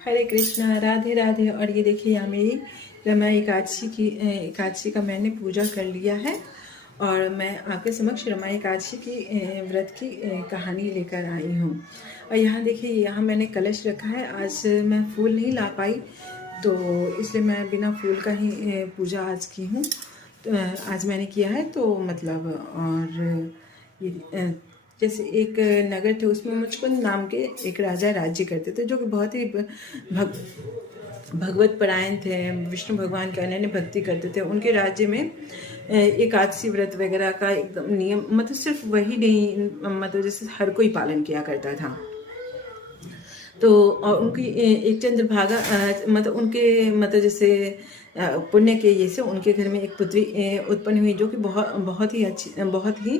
हरे कृष्णा, राधे राधे। और ये देखिए यहाँ मेरी रमा एकादशी का मैंने पूजा कर लिया है और मैं आपके समक्ष रमा एकादशी की व्रत की कहानी लेकर आई हूँ। और यहाँ देखिए, यहाँ मैंने कलश रखा है। आज मैं फूल नहीं ला पाई तो इसलिए मैं बिना फूल का ही पूजा आज की हूँ। तो आज मैंने किया है तो मतलब। और ये जैसे एक नगर थे, उसमें मुचकुंद नाम के एक राजा राज्य करते थे, जो कि बहुत ही भगवत परायण थे, विष्णु भगवान की अनन्य भक्ति करते थे। उनके राज्य में एकादशी व्रत वगैरह का एकदम नियम, मतलब सिर्फ वही नहीं, मतलब जैसे हर कोई पालन किया करता था। तो और उनकी एक चंद्रभागा, मतलब उनके मतलब जैसे पुण्य के ये से उनके घर में एक पुत्री उत्पन्न हुई, जो कि बहुत ही अच्छी, बहुत ही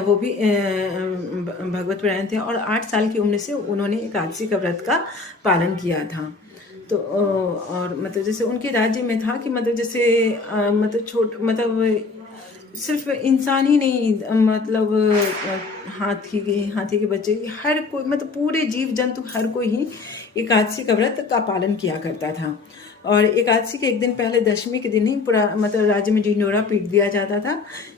वो भी भगवत परायण थे। और 8 साल की उम्र से उन्होंने एकादशी का व्रत का पालन किया था। तो और मतलब जैसे उनके राज्य में था कि मतलब जैसे मतलब सिर्फ इंसान ही नहीं, मतलब हाथी के बच्चे, हर कोई, मतलब पूरे जीव जंतु हर कोई ही एकादशी का व्रत का पालन किया करता था। और एकादशी के एक दिन पहले, दशमी के दिन ही पूरा मतलब राज्य में ढिंढोरा पीट दिया जाता था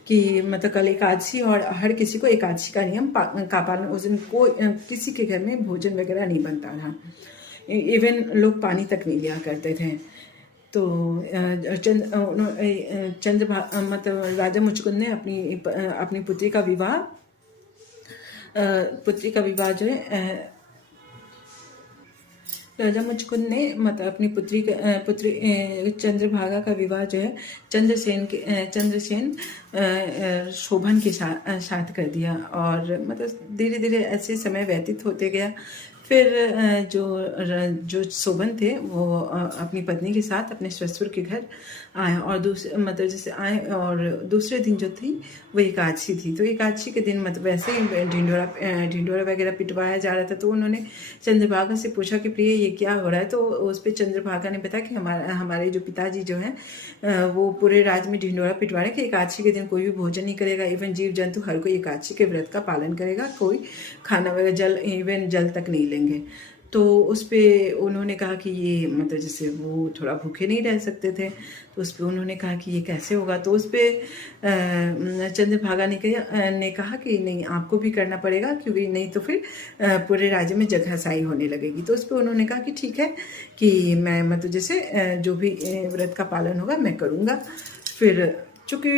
कि मतलब कल एकादशी, और हर किसी को एकादशी का नियम का पालन, उस दिन को किसी के घर में भोजन वगैरह नहीं बनता था। इवन लोग पानी तक नहीं लिया करते थे। तो मतलब राजा मुचकुंद ने अपनी पुत्री का विवाह जो है, राजा मुचकुंद ने मतलब अपनी पुत्री चंद्रभागा का विवाह जो है चंद्रसेन शोभन के साथ कर दिया। और मतलब धीरे धीरे ऐसे समय व्यतीत होते गया। फिर जो शोभन थे वो अपनी पत्नी के साथ अपने ससुर के घर आए, और मतलब जैसे आए, और दूसरे दिन जो थी वो एकादशी थी। तो एकादशी के दिन मतलब वैसे ही ढिंढोरा वगैरह पिटवाया जा रहा था। तो उन्होंने चंद्रभागा से पूछा कि प्रिय ये क्या हो रहा है। तो उस पर चंद्रभागा ने बताया कि हमारे जो पिताजी जो हैं वो पूरे राज्य में ढिंढोरा पिटवा रहे कि एकादशी के दिन कोई भी भोजन नहीं करेगा, इवन जीव जंतु हर कोई एकादशी के व्रत का पालन करेगा, कोई खाना वगैरह इवन जल तक नहीं लेंगे। तो उस पर उन्होंने कहा कि ये मतलब जैसे वो थोड़ा भूखे नहीं रह सकते थे। तो उस पर उन्होंने कहा कि ये कैसे होगा। तो उस पर चंद्रभागा ने कहा कि नहीं, आपको भी करना पड़ेगा, क्योंकि नहीं तो फिर पूरे राज्य में जगहसाई होने लगेगी। तो उस पर उन्होंने कहा कि ठीक है, कि मैं मतलब जैसे जो भी व्रत का पालन होगा मैं करूँगा। फिर चूँकि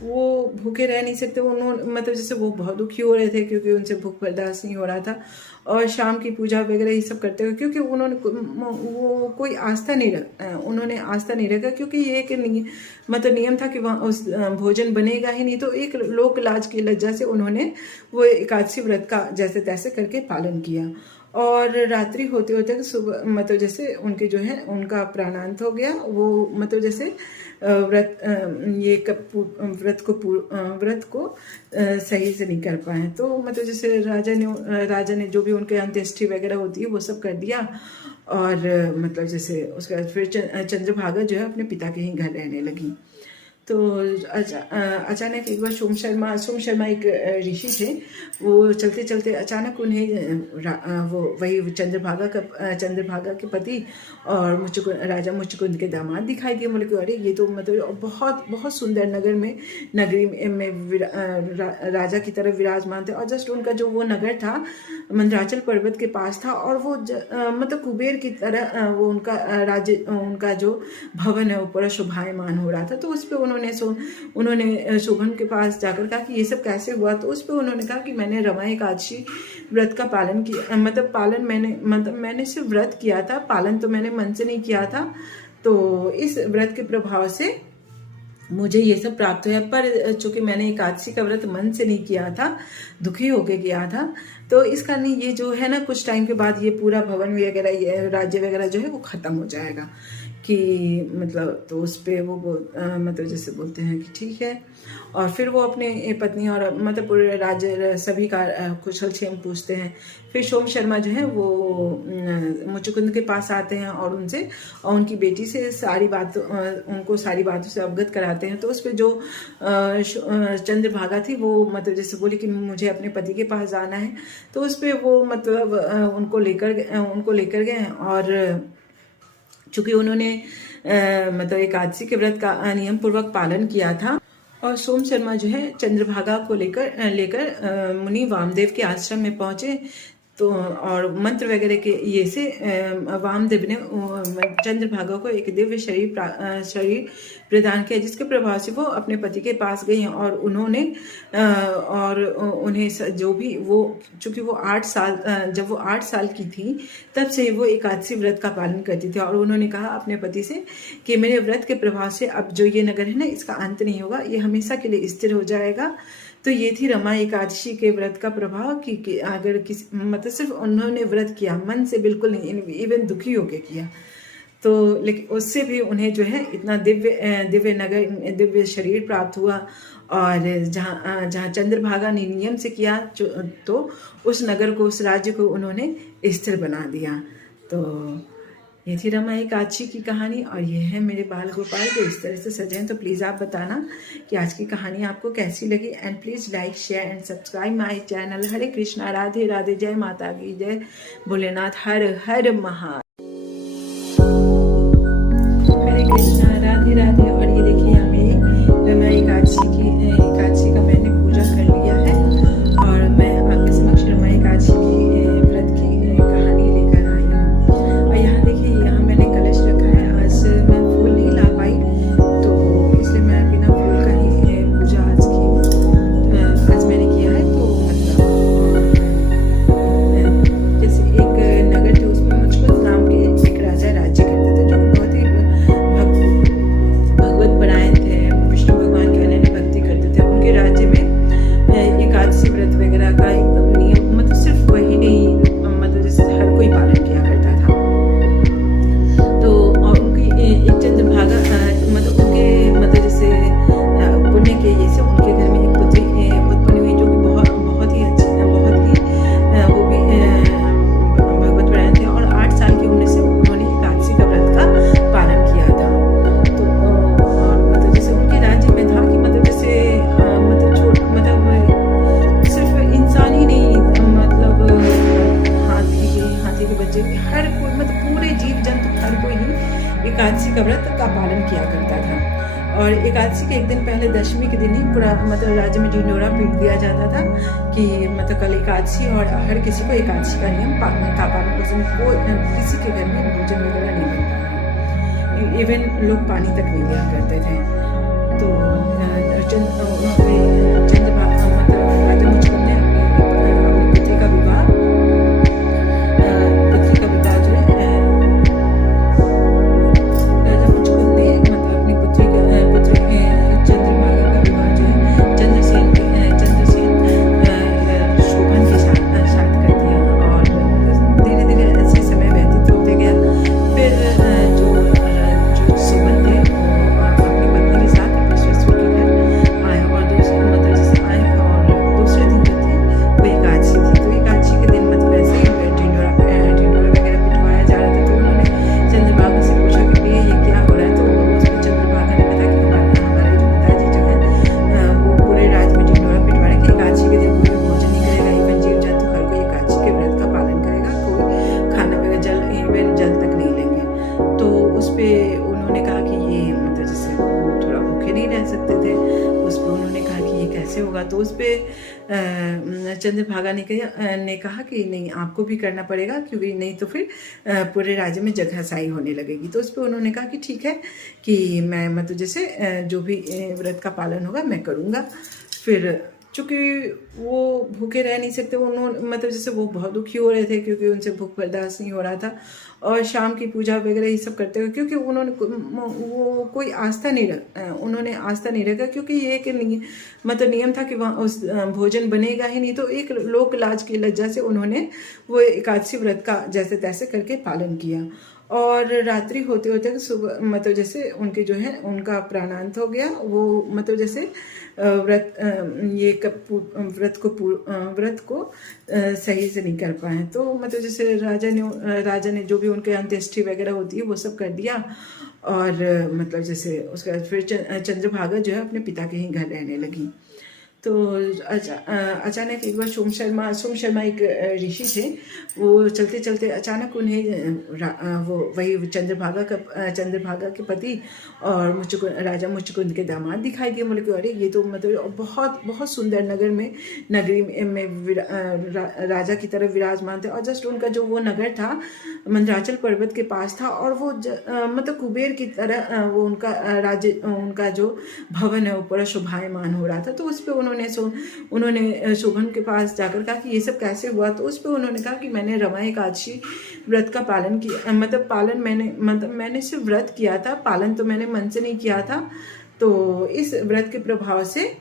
वो भूखे रह नहीं सकते, उन्होंने मतलब जैसे वो बहुत दुखी हो रहे थे, क्योंकि उनसे भूख बर्दाश्त नहीं हो रहा था। और शाम की पूजा वगैरह ये सब करते हुए, क्योंकि उन्होंने वो कोई उन्होंने आस्था नहीं रखा, क्योंकि ये एक मतलब नियम था कि वहाँ उस भोजन बनेगा ही नहीं। तो एक लोक लाज की लज्जा से उन्होंने वो एकादशी व्रत का जैसे तैसे करके पालन किया। और रात्रि होते होते सुबह मतलब जैसे उनके जो है उनका प्राणांत हो गया। वो मतलब जैसे व्रत को सही से नहीं कर पाए। तो मतलब जैसे राजा ने जो भी उनके अंत्येष्टि वगैरह होती है वो सब कर दिया। और मतलब जैसे उसके बाद फिर चंद्रभागा जो है अपने पिता के ही घर रहने लगी। तो अचानक एक बार सोम शर्मा एक ऋषि थे। वो चलते चलते अचानक उन्हें वो वही चंद्रभागा के पति और राजा मुचकुंद के दामाद दिखाई दिए। बोले कि अरे ये तो मतलब बहुत बहुत सुंदर नगरी में राजा की तरह विराजमान थे। और जस्ट उनका जो वो नगर था मंदराचल पर्वत के पास था, और वो मतलब कुबेर की तरह वो उनका राज्य, उनका जो भवन है वो पूरा शोभायमान हो रहा था। तो उस पर उन्होंने शोभन के पास जाकर कहा कि ये सब कैसे हुआ। तो उस पर उन्होंने कहा कि मैंने रमा एकादशी व्रत का पालन किया, मतलब मैंने सिर्फ व्रत किया था, पालन तो मैंने मन से नहीं किया था। तो इस व्रत के प्रभाव से मुझे ये सब प्राप्त हुआ। पर चूंकि मैंने एकादशी का व्रत मन से नहीं किया था, दुखी होके किया था, तो इस कारण ये जो है ना, कुछ टाइम के बाद ये पूरा भवन वगैरह, ये राज्य वगैरह जो है वो खत्म हो जाएगा। कि मतलब, तो उस पे वो मतलब जैसे बोलते हैं कि ठीक है। और फिर वो अपने पत्नी और मतलब पूरे राज्य सभी का कुशल क्षेम पूछते हैं। फिर सोम शर्मा जो है वो मुचुकुंद के पास आते हैं और उनसे और उनकी बेटी से उनको सारी बातों से अवगत कराते हैं। तो उस पर जो चंद्रभागा थी वो मतलब जैसे बोली कि मुझे अपने पति के पास जाना है। तो उस पर वो मतलब उनको लेकर गए और चूंकि उन्होंने मतलब एकादशी के व्रत का नियम पूर्वक पालन किया था। और सोम शर्मा जो है चंद्रभागा को लेकर लेकर मुनि वामदेव के आश्रम में पहुंचे। तो और मंत्र वगैरह के ये से वामदेव ने चंद्रभागा को एक दिव्य शरीर प्रदान किया, जिसके प्रभाव से वो अपने पति के पास गई और उन्होंने और उन्हें जो भी वो चूंकि वो 8 साल जब वो 8 साल की थी तब से वो एकादशी व्रत का पालन करती थी। और उन्होंने कहा अपने पति से कि मेरे व्रत के प्रभाव से अब जो ये नगर है ना, इसका अंत नहीं होगा, ये हमेशा के लिए स्थिर हो जाएगा। तो ये थी रमा एकादशी के व्रत का प्रभाव कि अगर किसी मतलब सिर्फ उन्होंने व्रत किया, मन से बिल्कुल नहीं, इवन दुखी होके किया, तो लेकिन उससे भी उन्हें जो है इतना दिव्य शरीर प्राप्त हुआ। और जहाँ चंद्रभागा ने नियम से किया तो उस नगर को, उस राज्य को उन्होंने स्थिर बना दिया। तो ये थी रमा एकादशी की कहानी। और ये है मेरे बाल गोपाल जो इस तरह से सजे हैं। तो प्लीज़ आप बताना कि आज की कहानी आपको कैसी लगी। And please like, share and subscribe my channel. Hare Krishna, Radhe Radhe, जय माता की जय, भोलेनाथ हर हर महादेव। हरे कृष्णा, राधे राधे। और ये देखिए हमें रमा एकादशी का मैंने पूजा कर लिया है और मैं आपके समक्ष रमा एकादशी की व्रत की कहानी लेकर आई हूँ। और यहाँ देखिए, यहाँ मैंने कलश रखा है। आज मैं फूल नहीं ला पाई तो इसलिए मैं बिना फूल का ही पूजा आज मैंने किया है। तो मतलब जैसे एक नगर थे, उसमें मुचकुंद नाम के एक राजा राज्य करते थे, जो बहुत ही भगवत परायण थे, विष्णु भगवान की अनन्य भक्ति करते थे। उनके राज्य में एकादशी व्रत वगैरह का एकदम नियम, मतलब सिर्फ वही नहीं, मतलब जैसे हर कोई पालन किया करता था। तो और उनकी एक चंद्रभागा मतलब उनके मतलब जैसे पुण्य के ये से उनके घर में एक पुत्री उत्पन्न हुई, जो कि बहुत ही अच्छी, बहुत ही वो भी भगवत परायण थे। और 8 साल की उम्र से उन्होंने एकादशी का व्रत का पालन किया था। तो और मतलब जैसे उनके राज्य में था कि मतलब जैसे मतलब सिर्फ इंसान ही नहीं, मतलब हाथी के बच्चे, हर कोई, मतलब पूरे जीव जंतु, हर कोई ही एकादशी का व्रत का पालन किया करता था। और एकादशी के एक दिन पहले, दशमी के दिन ही पूरा मतलब राज्य में ढिंढोरा पीट दिया जाता था कि मतलब कल एकादशी, और हर किसी को एकादशी का नियम पालन का पालन, किसी के घर में भोजन वगैरह नहीं बनता है, इवन लोग पानी तक नहीं लिया करते थे। तो चंद्रभागा मतलब राजा मुचकुंद ने अपनी पुत्री का विवाह जो है राजा मुचकुंद ने मतलब अपनी पुत्री चंद्रभागा का विवाह जो है चंद्रसेन शोभन के साथ कर दिया। और धीरे धीरे ऐसे समय व्यतीत होते गया। फिर जो शोभन थे वो अपनी पत्नी के साथ अपने ससुर के घर आए और मतलब जैसे आए, और दूसरे दिन जो थी वो एकादशी थी। तो एकादशी के दिन मतलब ऐसे ही ढिंढोरा वगैरह पिटवाया जा रहा था। तो उन्होंने चंद्रभागा से पूछा कि भैया ये क्या हो रहा है। तो उस पर चंद्रभागा ने बताया कि हमारे जो पिताजी जो है वो पूरे राज्य में ढिंढोरा पिटवा रहे कि एकादशी के दिन कोई भोजन नहीं करेगा, इवन जीव जंतु हर कोई एकादशी के व्रत का पालन करेगा, कोई खाना वगैरह इवन जल तक नहीं लेंगे। तो उस पर उन्होंने कहा कि ये मतलब जैसे थोड़ा भूखे नहीं रह सकते थे। उस पर उन्होंने कहा कि ये कैसे होगा। तो उस पर चंद्रभागा ने कहा कि नहीं, आपको भी करना पड़ेगा, क्योंकि नहीं तो फिर पूरे राज्य में जगहसाई होने लगेगी। तो उस पर उन्होंने कहा कि ठीक है कि मैं मतलब जैसे जो भी व्रत का पालन होगा मैं करूँगा। फिर चूँकि वो भूखे रह नहीं सकते, उन्होंने मतलब जैसे वो बहुत दुखी हो रहे थे क्योंकि उनसे भूख बर्दाश्त नहीं हो रहा था। और शाम की पूजा वगैरह ये सब करते हुए, क्योंकि उन्होंने वो कोई आस्था नहीं रखा, क्योंकि ये एक मतलब नियम था कि वहाँ उस भोजन बनेगा ही नहीं। तो एक लोक लाज की लज्जा से उन्होंने वो एकादशी व्रत का जैसे तैसे करके पालन किया। और रात्रि होते होते सुबह मतलब जैसे उनके जो है उनका प्राणांत हो गया। वो मतलब जैसे व्रत को सही से नहीं कर पाए। तो मतलब जैसे राजा ने जो भी उनके अंत्येष्टि वगैरह होती है वो सब कर दिया। और मतलब जैसे उसके बाद फिर चंद्रभागा जो है अपने पिता के ही घर रहने लगी। तो अचानक एक बार सोम शर्मा एक ऋषि थे। वो चलते चलते अचानक उन्हें वो वही चंद्रभागा के पति और राजा मुचुकुंद के दामाद दिखाई दिए। बोले कि अरे ये तो मतलब बहुत बहुत सुंदर नगरी में राजा की तरफ विराजमान थे। और जस्ट उनका जो वो नगर था मंदराचल पर्वत के पास था। और वो मतलब कुबेर की तरह वो उनका जो भवन है वो पूरा शोभायमान हो रहा था। तो उस पर उन्होंने शोभन के पास जाकर कहा कि ये सब कैसे हुआ। तो उस पर उन्होंने कहा कि मैंने रमा एकादशी व्रत का पालन किया। मैंने सिर्फ व्रत किया था, पालन तो मैंने मन से नहीं किया था। तो इस व्रत के प्रभाव से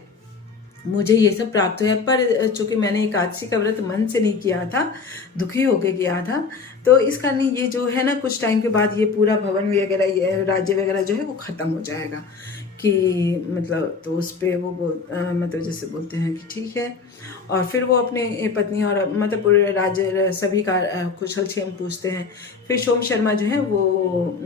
मुझे ये सब प्राप्त हुआ। पर चूंकि मैंने एकादशी का व्रत मन से नहीं किया था, दुखी होके किया था, तो इस कारण ये जो है ना कुछ टाइम के बाद ये पूरा भवन वगैरह ये राज्य वगैरह जो है वो खत्म हो जाएगा। कि मतलब तो उस पर वो मतलब जैसे बोलते हैं कि ठीक है। और फिर वो अपने पत्नी और मतलब पूरे राज्य सभी का कुशल क्षेम पूछते हैं। फिर सोम शर्मा जो है वो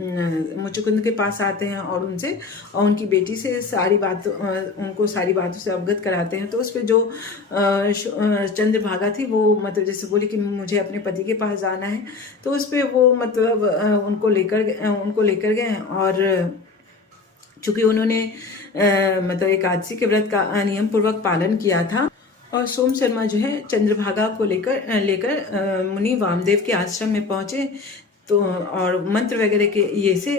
मुचुकुंद के पास आते हैं और उनकी बेटी से उनको सारी बातों से अवगत कराते हैं। तो उस पर जो चंद्रभागा थी वो मतलब जैसे बोली कि मुझे अपने पति के पास जाना है। तो उस पर वो मतलब उनको लेकर गए। और चूंकि उन्होंने मतलब एकादशी के व्रत का नियम पूर्वक पालन किया था। और सोम शर्मा जो है चंद्रभागा को लेकर मुनि वामदेव के आश्रम में पहुंचे। तो और मंत्र वगैरह के ये से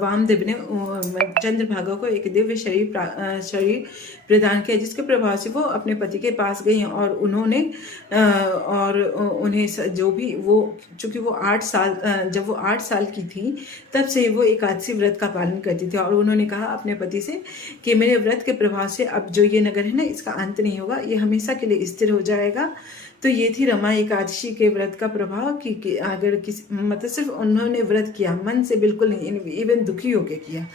वामदेव ने चंद्रभागा को एक दिव्य शरीर प्रदान किया, जिसके प्रभाव से वो अपने पति के पास गई। और उन्हें जो भी वो चूंकि वो 8 साल जब वो 8 साल की थी तब से वो एकादशी व्रत का पालन करती थी। और उन्होंने कहा अपने पति से कि मेरे व्रत के प्रभाव से अब जो ये नगर है ना इसका अंत नहीं होगा, ये हमेशा के लिए स्थिर हो जाएगा। तो ये थी रमा एकादशी के व्रत का प्रभाव कि अगर किसी मतलब सिर्फ उन्होंने व्रत किया, मन से बिल्कुल नहीं, इवन दुखी होके किया,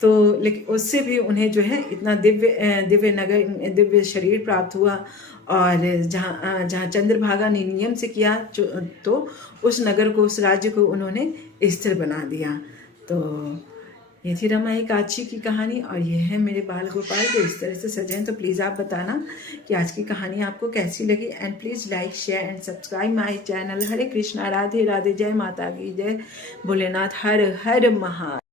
तो लेकिन उससे भी उन्हें जो है इतना दिव्य शरीर प्राप्त हुआ। और जहाँ चंद्रभागा ने नियम से किया तो उस नगर को, उस राज्य को उन्होंने स्थिर बना दिया। तो ये थी रमा एकादशी की कहानी। और ये है मेरे बाल गोपाल जो इस तरह से सजे हैं। तो प्लीज़ आप बताना कि आज की कहानी आपको कैसी लगी। And please like share and subscribe my channel. Hare Krishna, Radhe Radhe, जय माता की जय, भोलेनाथ, हर हर महादेव।